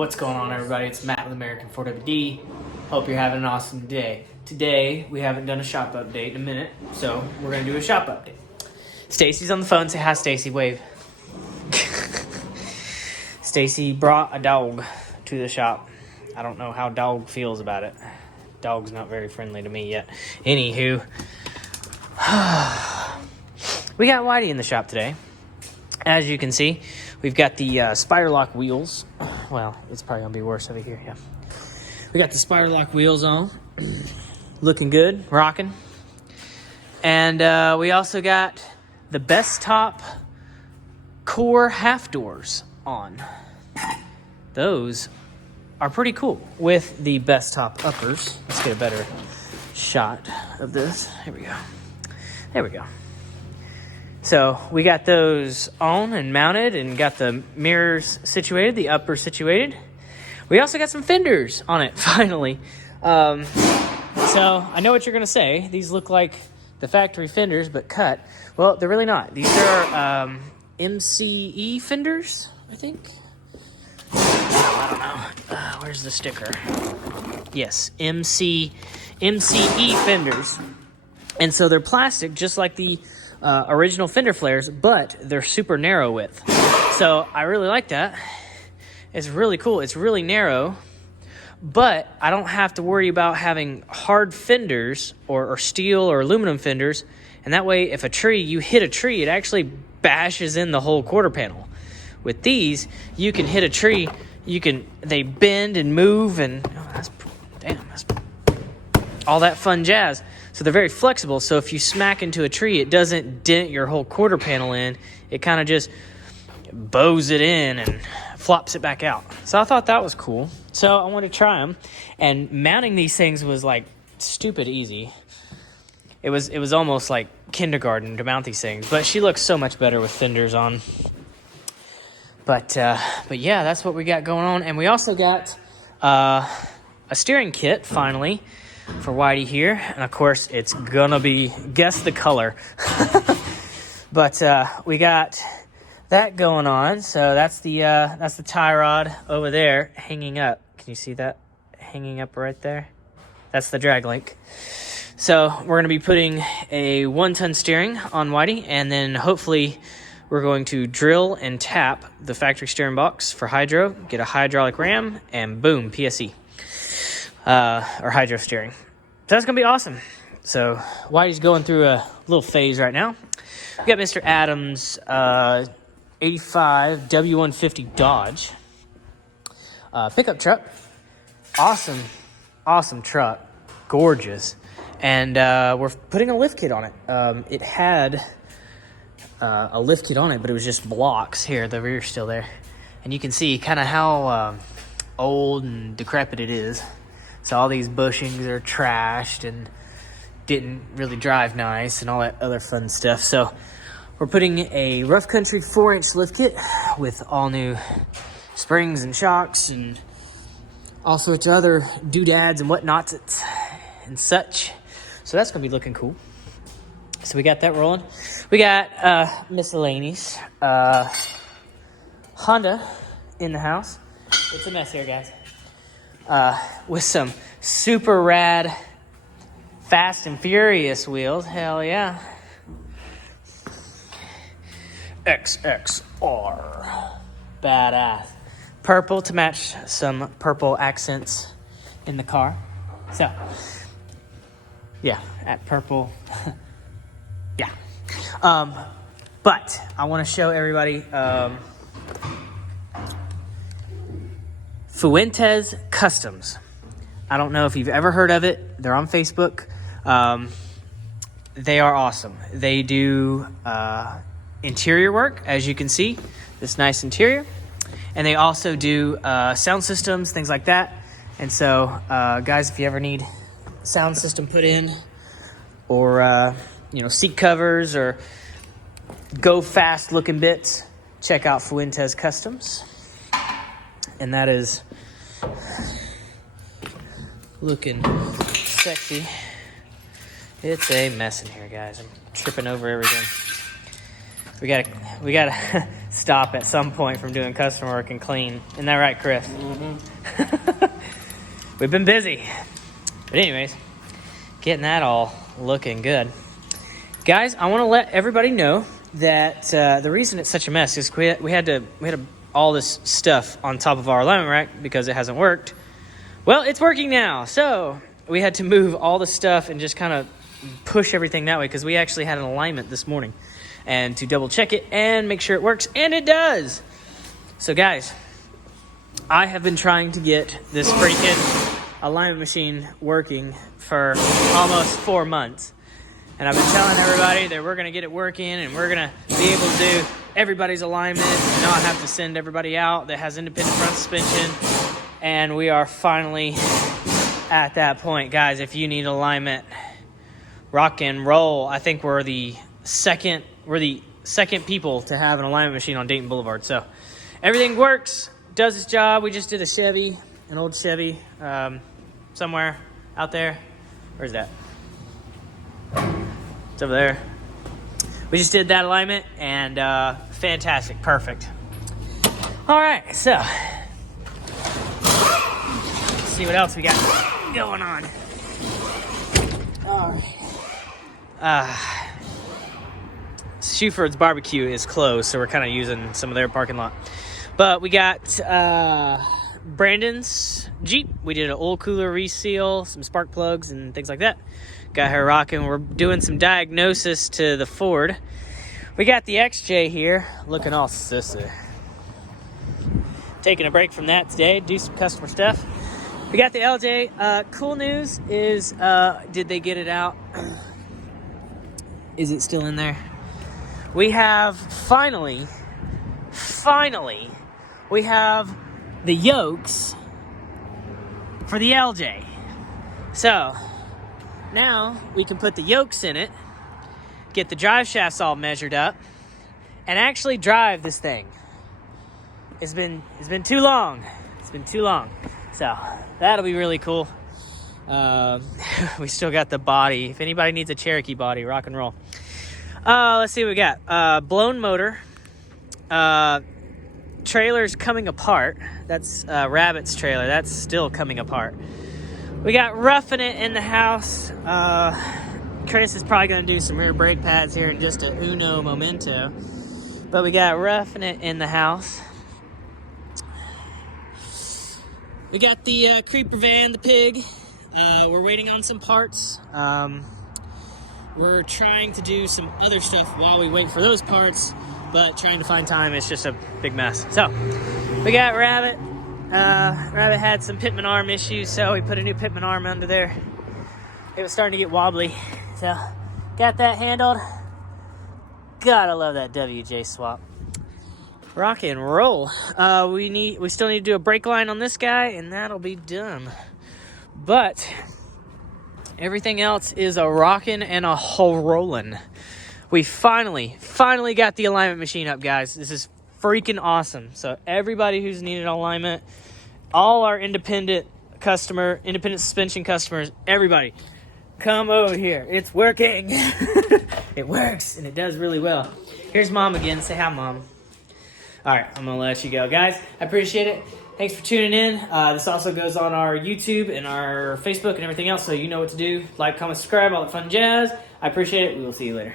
What's going on, everybody? It's Matt with American 4WD. Hope you're having an awesome day. Today, we haven't done a shop update in a minute, so we're going to do a shop update. Stacy's on the phone. Say hi, Stacy. Wave. Stacy brought a dog to the shop. I don't know how dog feels about it. Dog's not very friendly to me yet. Anywho, we got Whitey in the shop today. As you can see, we've got the spider lock wheels. Well, it's probably going to be worse over here, yeah. We got the spider lock wheels on. Looking good, rocking. And we also got the Best Top core half doors on. Those are pretty cool with the Best Top uppers. Let's get a better shot of this. Here we go. There we go. So we got those on and mounted and got the mirrors situated, the upper situated. We also got some fenders on it, finally. So I know what you're going to say. These look like the factory fenders, but cut. Well, they're really not. These are MCE fenders, I think. No, I don't know. Where's the sticker? Yes, MCE fenders. And so they're plastic, just like the original fender flares, but they're super narrow width. So I really like that. It's really cool. It's really narrow, but I don't have to worry about having hard fenders or steel or aluminum fenders. And that way, if you hit a tree, it actually bashes in the whole quarter panel. With these, you can hit a tree, they bend and move, and that's all that fun jazz. So they're very flexible, so if you smack into a tree, it doesn't dent your whole quarter panel in. It kind of just bows it in and flops it back out. So I thought that was cool. So I wanted to try them. And mounting these things was like stupid easy. It was almost like kindergarten to mount these things. But she looks so much better with fenders on. But yeah, that's what we got going on. And we also got a steering kit, finally, for Whitey here. And of course, it's gonna be, guess the color. But we got that going on. So that's the tie rod over there hanging up. Can you see that hanging up right there? That's the drag link. So we're gonna be putting a 1-ton steering on Whitey, and then hopefully we're going to drill and tap the factory steering box for hydro, get a hydraulic ram, and boom, PSE. Or hydro steering. So that's going to be awesome. So Whitey's going through a little phase right now. We got Mr. Adams' 85 W150 Dodge pickup truck. Awesome truck. Gorgeous. And we're putting a lift kit on it. It had a lift kit on it, but it was just blocks. Here, the rear's still there. And you can see kind of how old and decrepit it is. So all these bushings are trashed and didn't really drive nice and all that other fun stuff. So we're putting a Rough Country 4-inch lift kit with all new springs and shocks and all sorts of other doodads and whatnots and such. So that's going to be looking cool. So we got that rolling. We got miscellaneous Honda in the house. It's a mess here, guys. With some super rad Fast and Furious wheels. Hell yeah. XXR. Badass. Purple to match some purple accents in the car. So, yeah, at purple. Yeah. But I want to show everybody Fuentes Customs. I don't know if you've ever heard of it. They're on Facebook. They are awesome. They do interior work, as you can see. This nice interior. And they also do sound systems, things like that. And so, guys, if you ever need sound system put in, or seat covers, or go fast looking bits, check out Fuentes Customs. And that is looking sexy. It's a mess in here, guys. I'm tripping over everything. We got stop at some point from doing customer work and clean. Isn't that right, Chris? We've been busy. But anyways, getting that all looking good. Guys, I want to let everybody know that the reason it's such a mess is we had all this stuff on top of our alignment rack because it hasn't worked. Well, it's working now. So we had to move all the stuff and just kind of push everything that way because we actually had an alignment this morning and to double check it and make sure it works, and it does. So guys, I have been trying to get this freaking alignment machine working for almost 4 months, and I've been telling everybody that we're going to get it working and we're going to be able to do everybody's alignment and not have to send everybody out that has independent front suspension. And we are finally at that point. Guys, if you need alignment, rock and roll. I think we're the second people to have an alignment machine on Dayton Boulevard. So everything works, does its job. We just did a Chevy, an old Chevy, somewhere out there. Where's that? It's over there. We just did that alignment, and fantastic, perfect. All right, so let's see what else we got going on. All right. Shuford's Barbecue is closed, so we're kind of using some of their parking lot. But we got Brandon's Jeep. We did an oil cooler reseal, some spark plugs and things like that. Got her rocking. We're doing some diagnosis to the Ford. We got the XJ here, looking all sissy. Taking a break from that today, do some customer stuff. We got the LJ. Cool news is, did they get it out? Is it still in there? We have finally, we have the yokes for the LJ. So now we can put the yokes in it, get the drive shafts all measured up, and actually drive this thing. It's been too long. It's been too long. So that'll be really cool. We still got the body. If anybody needs a Cherokee body, rock and roll. Let's see what we got. Blown motor. Trailer's coming apart. That's Rabbit's trailer. That's still coming apart. We got roughing it in the house. Chris is probably going to do some rear brake pads here in just a uno momento. But we got roughing it in the house. We got the creeper van, the pig. We're waiting on some parts. We're trying to do some other stuff while we wait for those parts, but trying to find time, it's just a big mess. So, we got Rabbit. Rabbit had some pitman arm issues, so we put a new pitman arm under there. It was starting to get wobbly, so got that handled. God, I love that WJ swap. Rock and roll. We still need to do a brake line on this guy, and that'll be done. But everything else is a rockin' and a rollin'. We finally got the alignment machine up, guys. This is freaking awesome. So everybody who's needed alignment, all our independent suspension customers, everybody, come over here. It's working. It works, and it does really well. Here's Mom again. Say hi, Mom. All right, I'm going to let you go. Guys, I appreciate it. Thanks for tuning in. This also goes on our YouTube and our Facebook and everything else, so you know what to do. Like, comment, subscribe, all that fun jazz. I appreciate it. We will see you later.